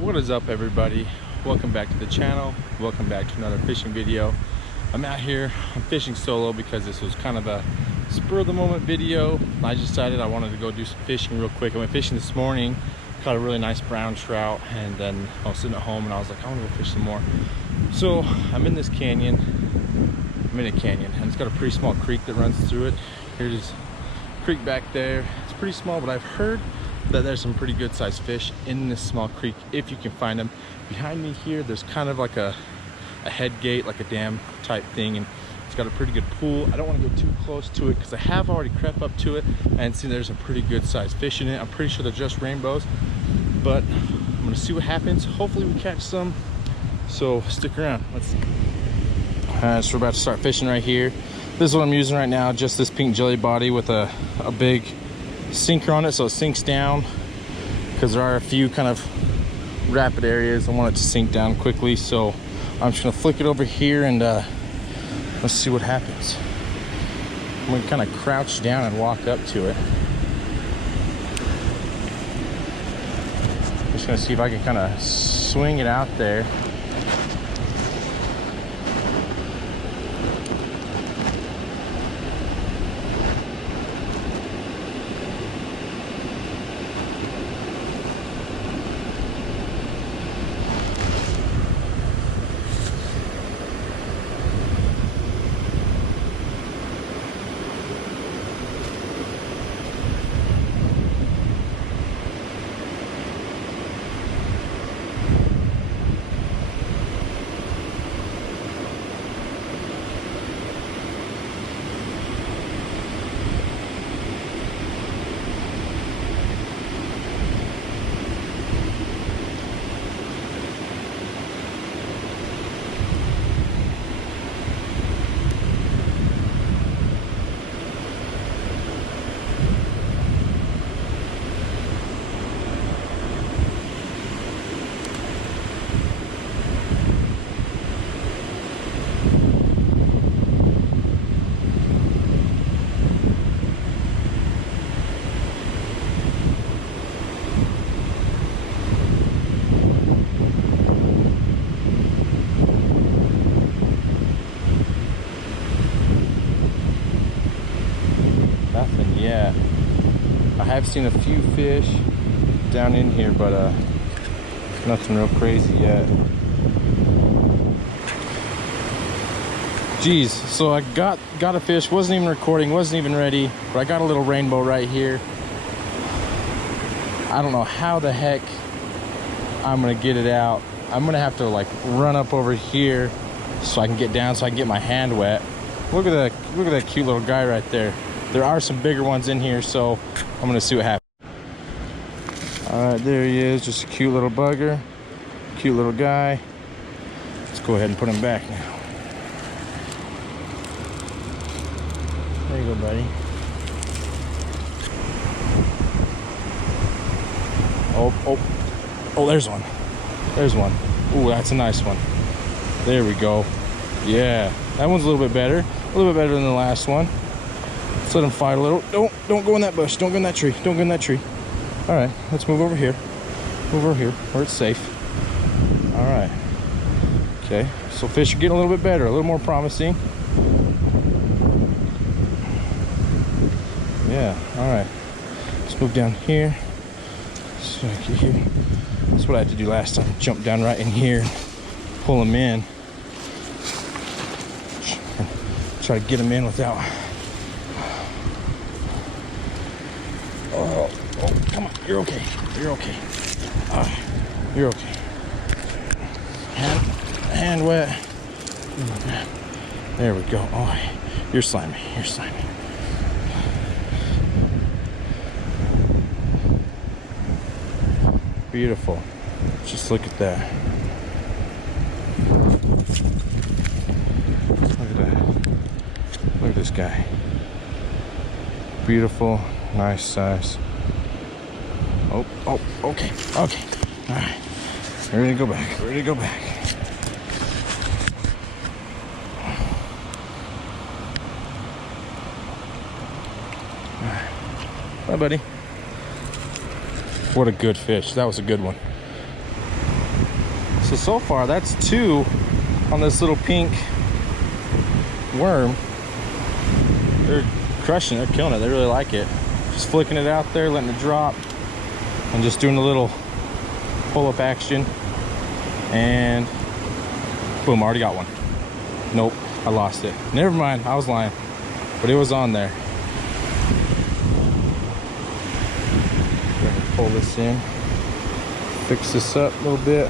What is up, everybody? Welcome back to the channel. Welcome back to another fishing video. I'm out here, I'm fishing solo because this was kind of a spur of the moment video. I decided I wanted to go do some fishing real quick. I went fishing this morning, caught a really nice brown trout, and then I was sitting at home and I was like, I want to go fish some more. So I'm in this canyon. I'm in a canyon and it's got a pretty small creek that runs through it. Here's a creek back there. It's pretty small, but I've heard that there's some pretty good sized fish in this small creek if you can find them. Behind me here, there's kind of like a head gate, like a dam type thing, and it's got a pretty good pool. I don't want to go too close to it because I have already crept up to it and see there's a pretty good sized fish in it. I'm pretty sure they're just rainbows, but I'm gonna see what happens. Hopefully we catch some, so stick around. Let's see. So we're about to start fishing right here. This is what I'm using right now, just this pink jelly body with a big sinker on it, so it sinks down, because there are a few kind of rapid areas I want it to sink down quickly. So I'm just gonna flick it over here and let's see what happens. I'm gonna kind of crouch down and walk up to it. Just gonna see if I can kind of swing it out there. Nothing yet. I have seen a few fish down in here, but nothing real crazy yet. Geez, so I got a fish, wasn't even recording, wasn't even ready, but I got a little rainbow right here. I don't know how the heck I'm gonna get it out. I'm gonna have to like run up over here so I can get down, so I can get my hand wet. Look at that cute little guy right there. There are some bigger ones in here, so I'm gonna see what happens. All right, there he is, just a cute little bugger, cute little guy. Let's go ahead and put him back now. There you go, buddy. Oh, there's one. There's one. Ooh, that's a nice one. There we go. Yeah, that one's a little bit better than the last one. Let's let him fight a little. Don't go in that bush. Don't go in that tree. Don't go in that tree. All right, let's move over here. Move over here where it's safe. All right. Okay, so fish are getting a little bit better, a little more promising. Yeah, all right. Let's move down here. So I get here. That's what I had to do last time. Jump down right in here, pull them in. Try to get them in without... Oh, come on, you're okay. You're okay. You're okay. Hand wet. There we go. Oh, you're slimy. You're slimy. Beautiful. Just look at that. Look at that. Look at this guy. Beautiful. Nice size. Oh, okay. All right. Ready to go back. Bye, buddy. What a good fish. That was a good one. So far that's 2 on this little pink worm. They're crushing it, they're killing it, they really like it. Just flicking it out there, letting it drop, and just doing a little pull-up action. And boom, already got one. Nope, I lost it. Never mind, I was lying. But it was on there. Pull this in, fix this up a little bit.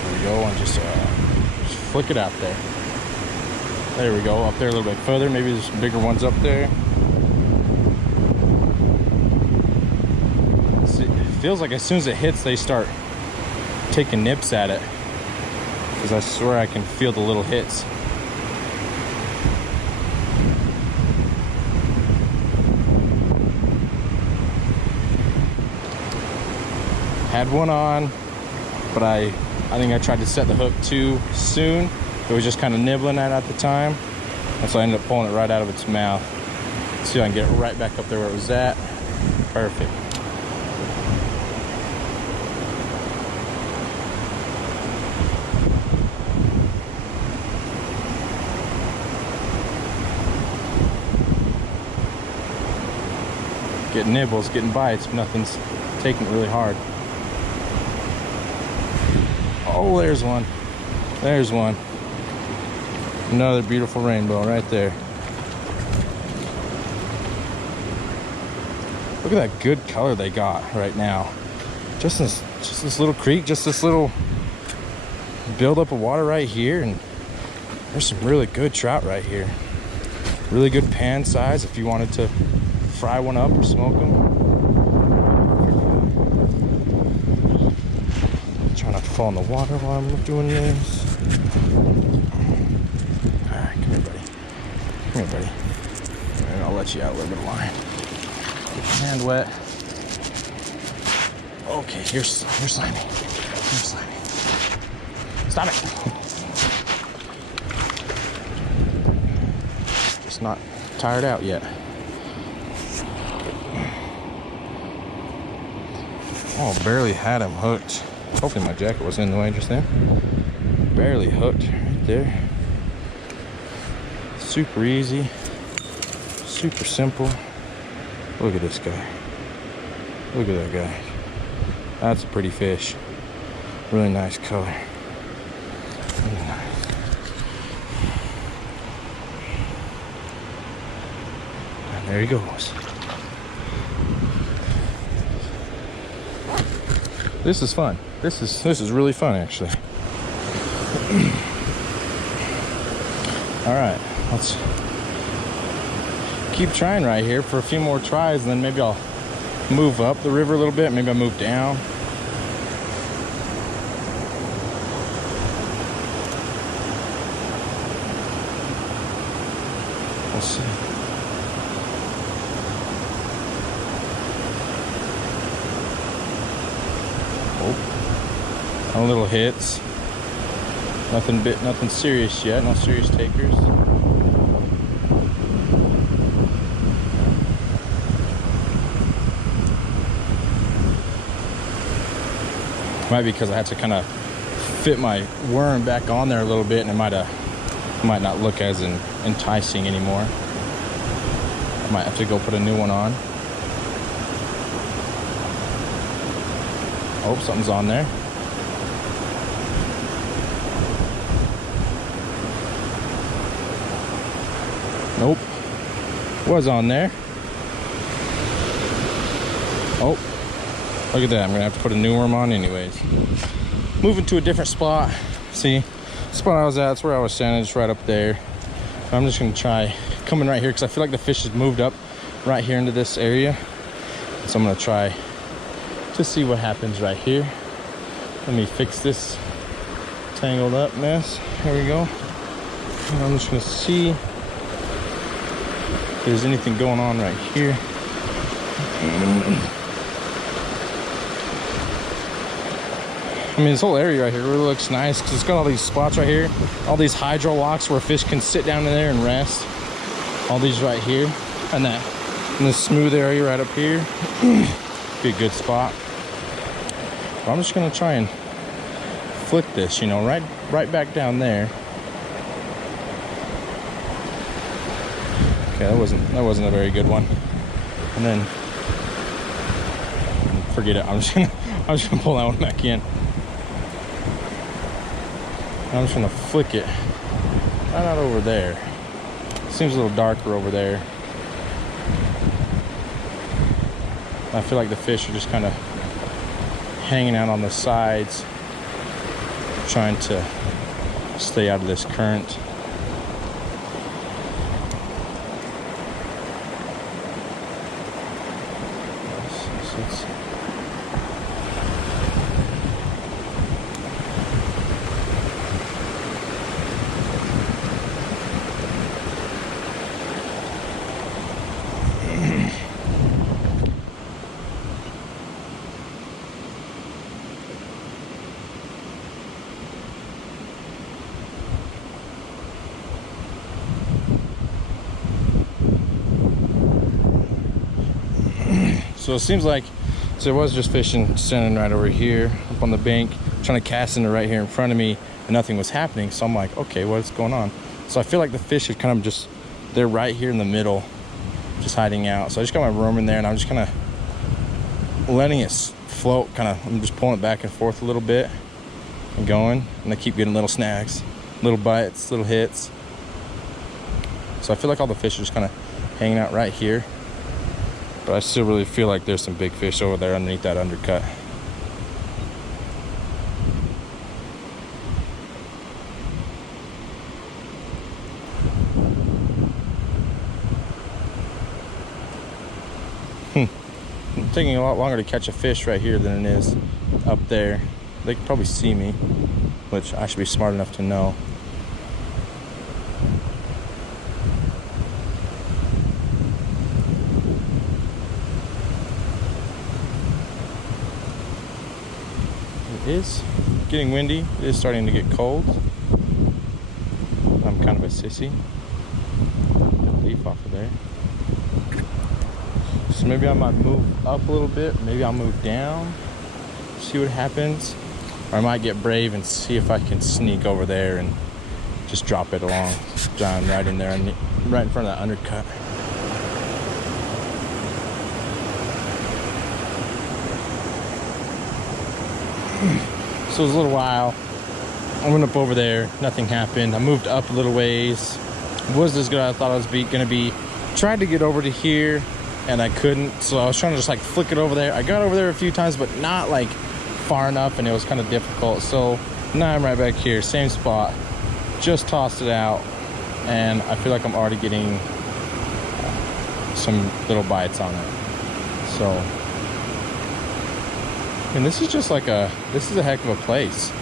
There we go, and just flick it out there. There we go, up there a little bit further. Maybe there's some bigger ones up there. See, it feels like as soon as it hits, they start taking nips at it, because I swear I can feel the little hits. Had one on, but I think I tried to set the hook too soon. It was just kind of nibbling at the time, and so I ended up pulling it right out of its mouth. Let's see if I can get it right back up there where it was at. Perfect. Getting nibbles, getting bites, but nothing's taking it really hard. Oh, there's one. There's one. Another beautiful rainbow right there. Look at that good color they got right now. Just this little creek, just this little buildup of water right here, and there's some really good trout right here. Really good pan size if you wanted to fry one up or smoke them. Try not to fall in the water while I'm doing this. Alright, come here, buddy. Come here, buddy. And I'll let you out a little bit of line. Get your hand wet. Okay, here's slimy. Here's slimy. Stop it! Just not tired out yet. Oh, barely had him hooked. Hopefully my jacket was in the way just then. Barely hooked right there. Super easy. Super simple. Look at this guy. Look at that guy. That's a pretty fish. Really nice color. Really nice. And there he goes. This is fun. This is really fun, actually. All right, let's keep trying right here for a few more tries, and then maybe I'll move up the river a little bit. Maybe I'll move down. We'll see. Oh, little hits. Nothing serious yet. No serious takers. Might be because I had to kind of fit my worm back on there a little bit, and it might not look as enticing anymore. I might have to go put a new one on. Oh, something's on there. Nope. Was on there. Oh, look at that. I'm gonna have to put a new worm on anyways. Moving to a different spot. See, the spot I was at, that's where I was standing, just right up there. I'm just gonna try coming right here because I feel like the fish has moved up right here into this area. So I'm gonna try to see what happens right here. Let me fix this tangled up mess. Here we go. And I'm just gonna see if there's anything going on right here. I mean, this whole area right here really looks nice because it's got all these spots right here, all these hydro locks where fish can sit down in there and rest. All these right here, and this smooth area right up here. Be a good spot. But I'm just gonna try and flick this, you know, right back down there. Okay, that wasn't a very good one. And then forget it. I'm just gonna pull that one back in. I'm just gonna flick it right out over there. Seems a little darker over there. I feel like the fish are just kind of hanging out on the sides, trying to stay out of this current. So it seems like, so it was just fishing standing right over here up on the bank, trying to cast into right here in front of me, and nothing was happening. So I'm like, okay, what's going on? So I feel like the fish are kind of just, they're right here in the middle, just hiding out. So I just got my worm in there and I'm just kind of letting it float, I'm just pulling it back and forth a little bit and going, and I keep getting little snags, little bites, little hits. So I feel like all the fish are just kind of hanging out right here. But I still really feel like there's some big fish over there underneath that undercut. It's taking a lot longer to catch a fish right here than it is up there. They can probably see me, which I should be smart enough to know. It is getting windy. It is starting to get cold. I'm kind of a sissy. Get a leaf off of there. So maybe I might move up a little bit. Maybe I'll move down. See what happens. Or I might get brave and see if I can sneak over there and just drop it along down right in there, right in front of that undercut. So it was a little while. I went up over there, nothing happened. I moved up a little ways. It wasn't as good as I thought it was gonna be. Tried to get over to here and I couldn't. So I was trying to just like flick it over there. I got over there a few times, but not like far enough, and it was kind of difficult. So now I'm right back here, same spot. Just tossed it out, and I feel like I'm already getting some little bites on it. So, and this is just like this is a heck of a place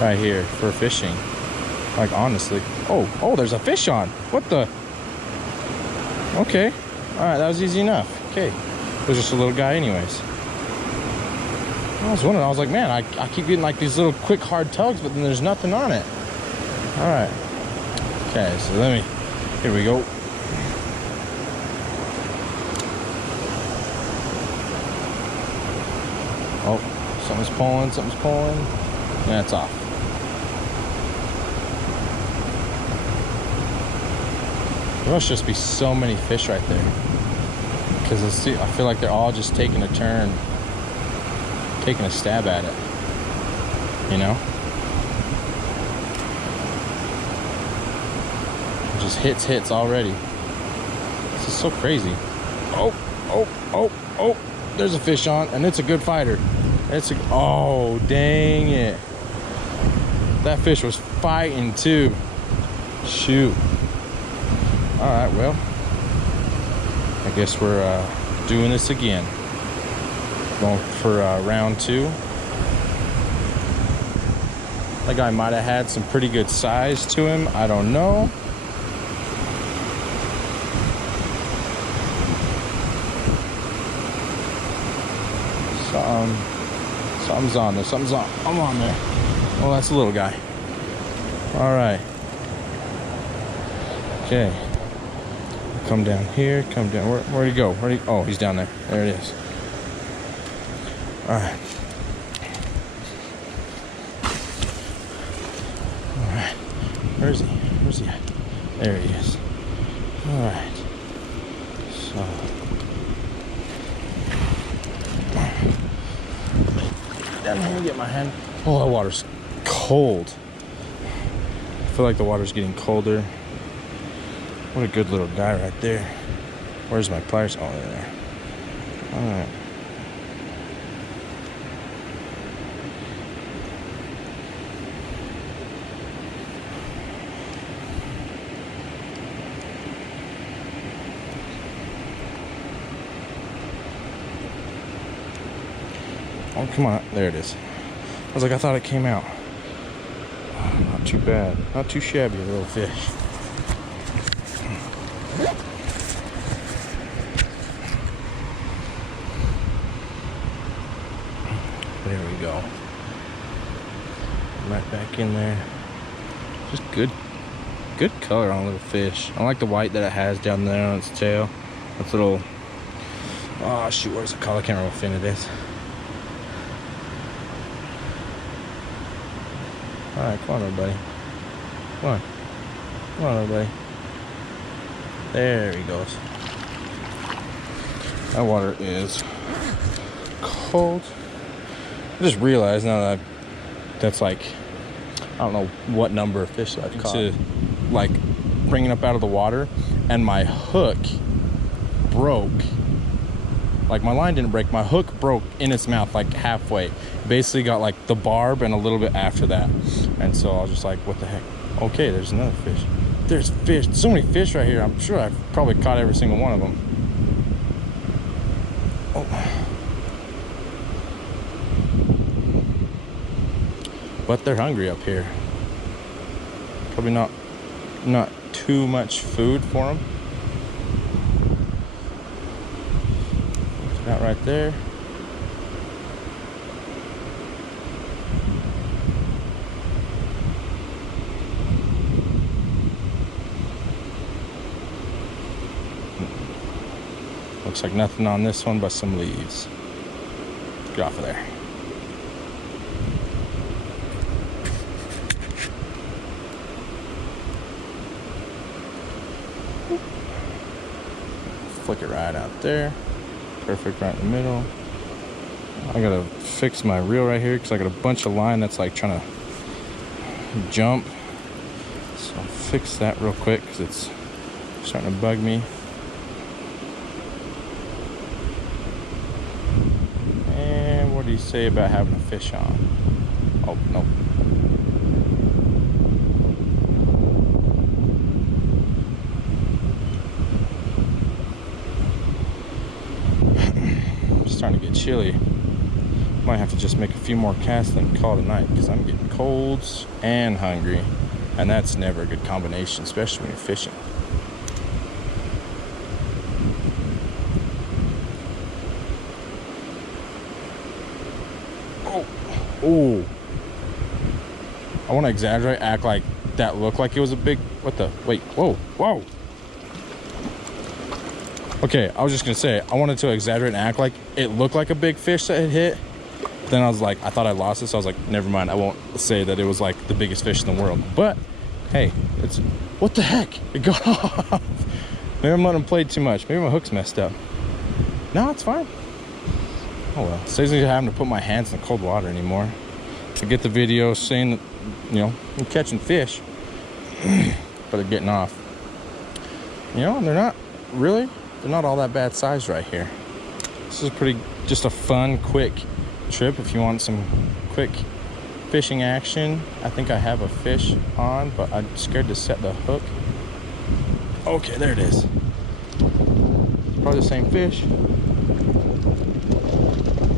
right here for fishing. Like, honestly. Oh, there's a fish on. What the? Okay. All right, that was easy enough. Okay. It was just a little guy anyways. I was wondering, I was like, man, I keep getting like these little quick hard tugs, but then there's nothing on it. All right. Okay, so here we go. Oh, something's pulling. Yeah, it's off. There must just be so many fish right there. Because I feel like they're all just taking a turn, taking a stab at it, you know? It just hits already. This is so crazy. Oh, there's a fish on, and it's a good fighter. Oh, dang it. That fish was fighting too. Shoot. All right, well, I guess we're doing this again. Going for round 2. That guy might have had some pretty good size to him. I don't know. Something's on there. Something's on. I'm on there. Oh, that's a little guy. All right. Okay. Come down here. Come down. Where'd he go? Oh, he's down there. There it is. All right. All right. Where is he? Where's he at? There he is. All right. So. Down here and get my hand. Oh, that water's cold. I feel like the water's getting colder. What a good little guy right there. Where's my pliers? Oh, there. All right. Oh, come on. There it is. I was like, I thought it came out. Oh, not too bad. Not too shabby, a little fish. There we go. Right back in there. Just good color on a little fish. I like the white that it has down there on its tail. That's little, oh shoot, where's the color? I can't remember what fin it is. Alright, come on everybody. Come on. Come on everybody. There he goes. That water is cold. I just realized now that that's like, I don't know what number of fish that I've caught. To like bring it up out of the water, and my hook broke. Like my line didn't break, my hook broke in its mouth like halfway. Basically got like the barb and a little bit after that. And so I was just like, what the heck? Okay, there's another fish. There's fish, so many fish right here. I'm sure I've probably caught every single one of them. Oh. But they're hungry up here. Probably not too much food for them. Got right there. Looks like nothing on this one but some leaves. Get off of there. Flick it right out there. Perfect right in the middle. I gotta fix my reel right here because I got a bunch of line that's like trying to jump. So I'll fix that real quick because it's starting to bug me. And what do you say about having a fish on? Oh, no. Starting to get chilly. Might have to just make a few more casts and call it a night because I'm getting colds and hungry, and that's never a good combination, especially when you're fishing. Oh, I want to exaggerate, act like that looked like it was a big, what the, wait, whoa. Okay, I was just gonna say, I wanted to exaggerate and act like it looked like a big fish that had hit. Then I was like, I thought I lost it, so I was like, never mind, I won't say that it was like the biggest fish in the world. But, hey, it's, what the heck? It got off. Maybe I'm letting him play too much. Maybe my hook's messed up. No, it's fine. Oh well, saves me having to put my hands in the cold water anymore. I get the video saying that, you know, I'm catching fish, but they're getting off. You know, and they're not all that bad size right here. This is just a fun, quick trip if you want some quick fishing action. I think I have a fish on, but I'm scared to set the hook. Okay, there it is. It's probably the same fish.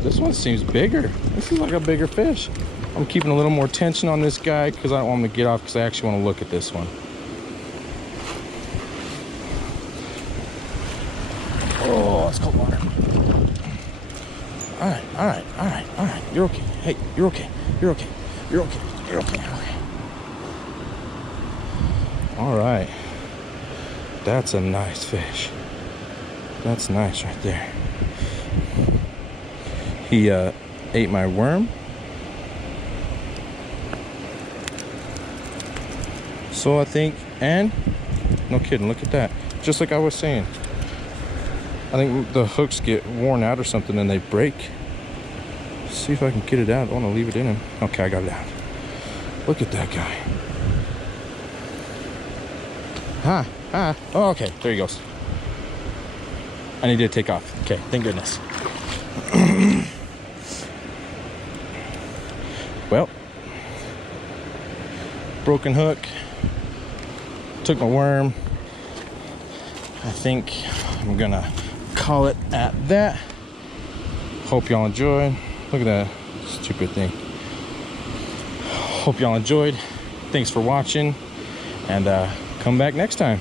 This one seems bigger. This is like a bigger fish. I'm keeping a little more tension on this guy because I don't want him to get off, because I actually want to look at this one. Oh, it's cold water. All right. You're okay. Hey, you're okay. You're okay. You're okay. You're okay. Okay. All right. That's a nice fish. That's nice right there. He ate my worm. So I think, and no kidding, look at that. Just like I was saying, I think the hooks get worn out or something and they break. Let's see if I can get it out. I want to leave it in him. Okay, I got it out. Look at that guy. Oh, okay, there he goes. I need to take off. Okay, thank goodness. Well, broken hook. Took my worm. I think I'm gonna call it at that. Hope y'all enjoyed. Look at that stupid thing. Hope y'all enjoyed. Thanks for watching, and come back next time.